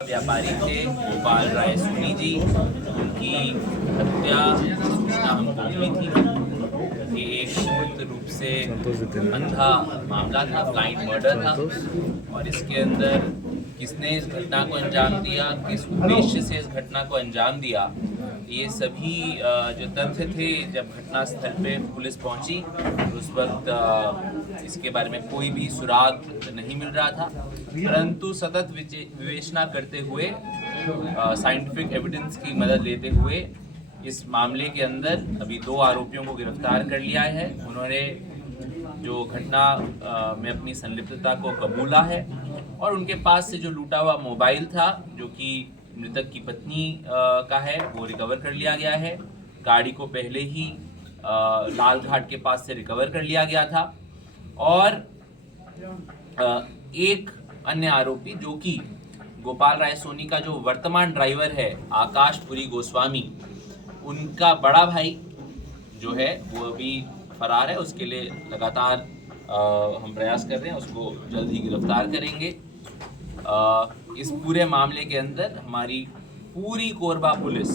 व्यापारी थे गोपाल राय सोनी जी, उनकी हत्या सूचना हमको मिली थी। ये एक पूर्ण रूप से अंधा मामला था, ब्लाइंड मर्डर था और इसके अंदर किसने इस घटना को अंजाम दिया, किस उद्देश्य से इस घटना को अंजाम दिया, ये सभी जो तथ्य थे जब घटना स्थल पे पुलिस पहुंची तो उस वक्त इसके बारे में कोई भी सुराग नहीं मिल रहा था, परंतु सतत विवेचना करते हुए साइंटिफिक एविडेंस की मदद लेते हुए इस मामले के अंदर अभी 2 आरोपियों को गिरफ्तार कर लिया है। उन्होंने जो घटना में अपनी संलिप्तता को कबूला है और उनके पास से जो लूटा हुआ मोबाइल था जो कि मृतक की पत्नी का है वो रिकवर कर लिया गया है। गाड़ी को पहले ही लाल घाट के पास से रिकवर कर लिया गया था और एक अन्य आरोपी जो कि गोपाल राय सोनी का जो वर्तमान ड्राइवर है आकाश पुरी गोस्वामी, उनका बड़ा भाई जो है वो अभी फरार है। उसके लिए लगातार हम प्रयास कर रहे हैं, उसको जल्द ही गिरफ्तार करेंगे। इस पूरे मामले के अंदर हमारी पूरी कोरबा पुलिस,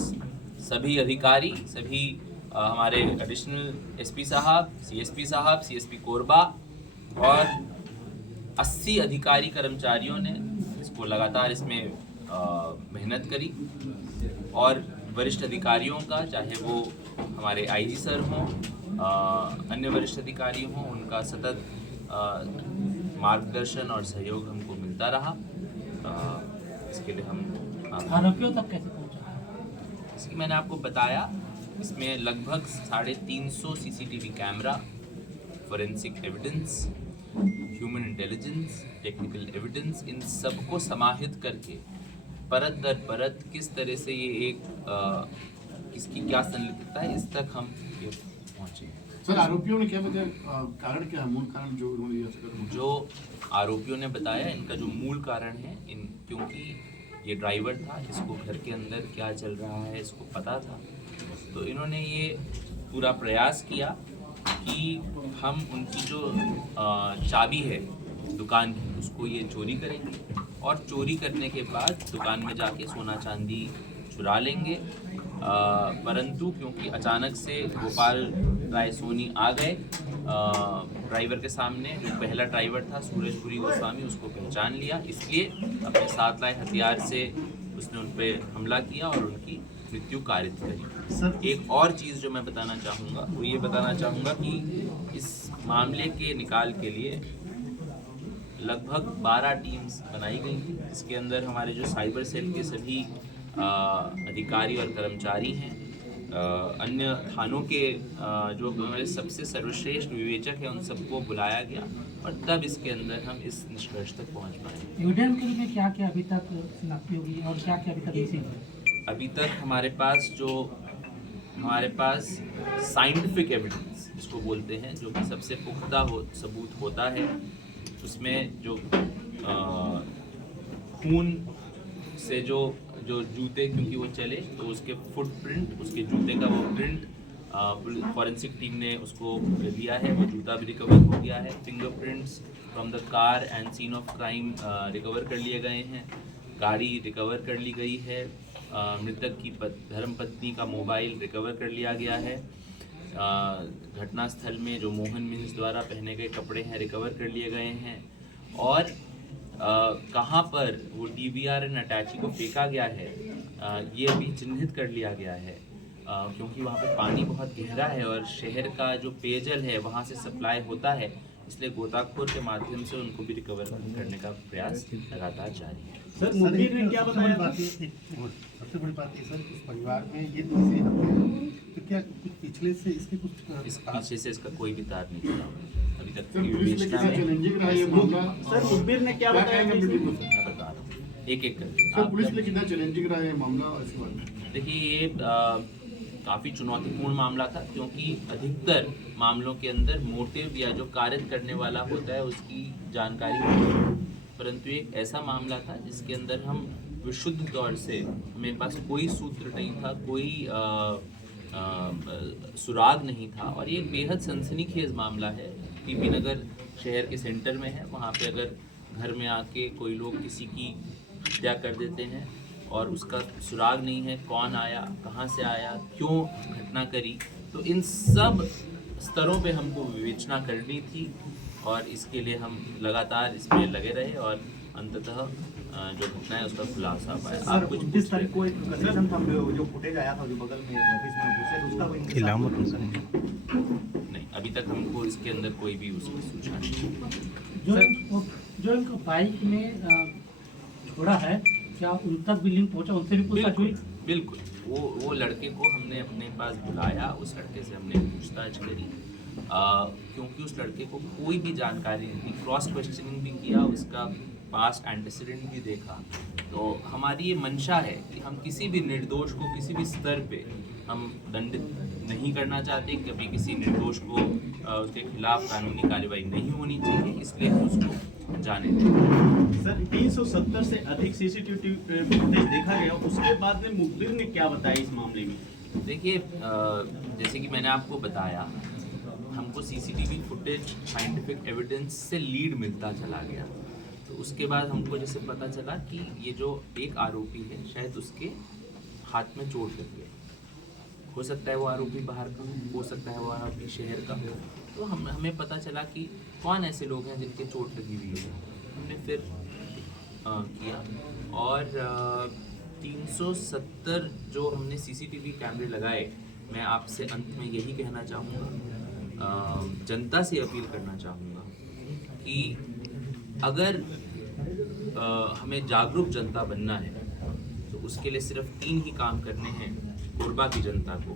सभी अधिकारी, सभी हमारे एडिशनल एसपी साहब, सीएसपी साहब, सीएसपी कोरबा और 80 अधिकारी कर्मचारियों ने इसको लगातार इसमें मेहनत करी और वरिष्ठ अधिकारियों का, चाहे वो हमारे आईजी सर हों, अन्य वरिष्ठ अधिकारी हों, उनका सतत मार्गदर्शन और सहयोग हमको मिलता रहा। इसके लिए हम आरोपियों तक कैसे पहुंचा? इसकी मैंने आपको बताया, इसमें लगभग 350 CCTV camera, forensic evidence, human intelligence, technical evidence, इन सबको समाहित करके परत दर परत किस तरह से ये एक किसकी क्या संलिप्तता है इस तक हम ये पहुँचे। सर, आरोपियों ने क्या बताया, कारण क्या है, मूल कारण जो उन्होंने जो आरोपियों ने बताया, इनका जो मूल कारण है, क्योंकि ये ड्राइवर था, इसको घर के अंदर क्या चल रहा है इसको पता था, तो इन्होंने ये पूरा प्रयास किया कि हम उनकी जो चाबी है दुकान की उसको ये चोरी करेंगे और चोरी करने के बाद दुकान में जाके सोना चांदी चुरा लेंगे। परंतु क्योंकि अचानक से गोपाल राय सोनी आ गए ड्राइवर के सामने, जो पहला ड्राइवर था सूरजपुरी गोस्वामी, उसको पहचान लिया, इसलिए अपने साथ लाए हथियार से उसने उन पर हमला किया और उनकी मृत्यु कारित करी। सर, एक और चीज़ जो मैं बताना चाहूँगा वो ये बताना चाहूँगा कि इस मामले के निकाल के लिए लगभग 12 टीम्स बनाई गई थी। इसके अंदर हमारे जो साइबर सेल के सभी अधिकारी और कर्मचारी हैं, अन्य थानों के जो हमारे सबसे सर्वश्रेष्ठ विवेचक हैं, उन सबको बुलाया गया और तब इसके अंदर हम इस निष्कर्ष तक पहुंच पाए। एविडेंस के लिए क्या क्या अभी तक शनाख्ती होगी और क्या क्या अभी तक मिसिंग है? अभी तक हमारे पास साइंटिफिक एविडेंस जिसको बोलते हैं, जो कि सबसे पुख्ता सबूत होता है, उसमें जो खून से जो जूते, क्योंकि वो चले तो उसके फुटप्रिंट, उसके जूते का वो प्रिंट फॉरेंसिक टीम ने उसको लिया है, वो जूता भी रिकवर हो गया है। Fingerprints from the car and scene of crime recover कर लिए गए हैं, गाड़ी रिकवर कर ली गई है, मृतक की धर्मपत्नी का मोबाइल रिकवर कर लिया गया है, घटनास्थल में जो मोहन मिन्स द्वारा पहने गए कपड़े हैं रिकवर कर लिए गए हैं और कहाँ पर वो DVR एंड अटैची को फेंका गया है ये भी चिन्हित कर लिया गया है, क्योंकि वहाँ पे पानी बहुत गहरा है और शहर का जो पेयजल है वहाँ से सप्लाई होता है, इसलिए गोताखोर के माध्यम से उनको भी रिकवर करने का प्रयास लगातार जारी है। सर, मुखबिर ने क्या बताया? सबसे बड़ी बात है सर, इस परिवार में ये दूसरी हत्या है, तो क्या कुछ पिछले से इसके कुछ इस पीछे से इसका कोई भी तार नहीं जुड़ा अभी तक। चैलेंजिंग रहा ये मामला? सर, मुखबिर ने क्या बताया? मैं बता रहा हूँ एक एक करके। सर, पुलिस ने कितना चैलेंजिंग रहा ये मामला? इसके बारे में देखिए, ये काफ़ी चुनौतीपूर्ण मामला था, क्योंकि अधिकतर मामलों के अंदर मोटिव या जो कारित करने वाला होता है उसकी जानकारी होती है, परंतु एक ऐसा मामला था जिसके अंदर हम विशुद्ध तौर से, मेरे पास कोई सूत्र नहीं था, कोई सुराग नहीं था और ये बेहद सनसनीखेज मामला है। पीपी नगर शहर के सेंटर में है, वहाँ पे अगर घर में आके कोई लोग किसी की हत्या कर देते हैं और उसका सुराग नहीं है, कौन आया, कहाँ से आया, क्यों घटना करी। तो इन सब स्तरों पे हमको विवेचना करनी थी और इसके लिए हम लगातार इसमें लगे रहे और अंततः जो घटना है उसका खुलासा पाया। सर 29 तारीख को एक कंडीशन था, जो फुटेज आया था जो बगल में ऑफिस में घुसे तो उसका कोई नहीं, अभी तक हमको इसके अंदर कोई भी उसकी सूचना नहीं। जो इनको बाइक में छोड़ा है, क्या उन तक भी लिंक पहुंचा, उनसे भी पूछताछ हुई? बिल्कुल, वो लड़के को हमने अपने पास बुलाया, उस लड़के से हमने पूछताछ करी क्योंकि उस लड़के को कोई भी जानकारी नहीं थी। क्रॉस क्वेश्चनिंग भी किया, उसका पास्ट एंटेसिडेंट भी देखा। तो हमारी ये मंशा है कि हम किसी भी निर्दोष को किसी भी स्तर पे हम दंडित नहीं करना चाहते, कभी किसी निर्दोष को उसके खिलाफ कानूनी कार्रवाई नहीं होनी चाहिए, इसलिए हम उसको जाने दें। सर 370 से अधिक सीसीटीवी फुटेज देखा गया, उसके बाद में मुखबिर ने क्या बताया इस मामले में? देखिए, जैसे कि मैंने आपको बताया, हमको सीसीटीवी फुटेज साइंटिफिक एविडेंस से लीड मिलता चला गया। तो उसके बाद हमको जैसे पता चला कि ये जो एक आरोपी है शायद उसके हाथ में चोट लग गई, हो सकता है वो आरोपी बाहर का हो सकता है वो आरोपी शहर का हो। तो हमें पता चला कि कौन ऐसे लोग हैं जिनके चोट लगी हुई है। हमने फिर किया और 370 जो हमने सीसीटीवी कैमरे लगाए, मैं आपसे अंत में यही कहना चाहूँगा, जनता से अपील करना चाहूँगा कि अगर हमें जागरूक जनता बनना है तो उसके लिए सिर्फ 3 ही काम करने हैं कोरबा की जनता को।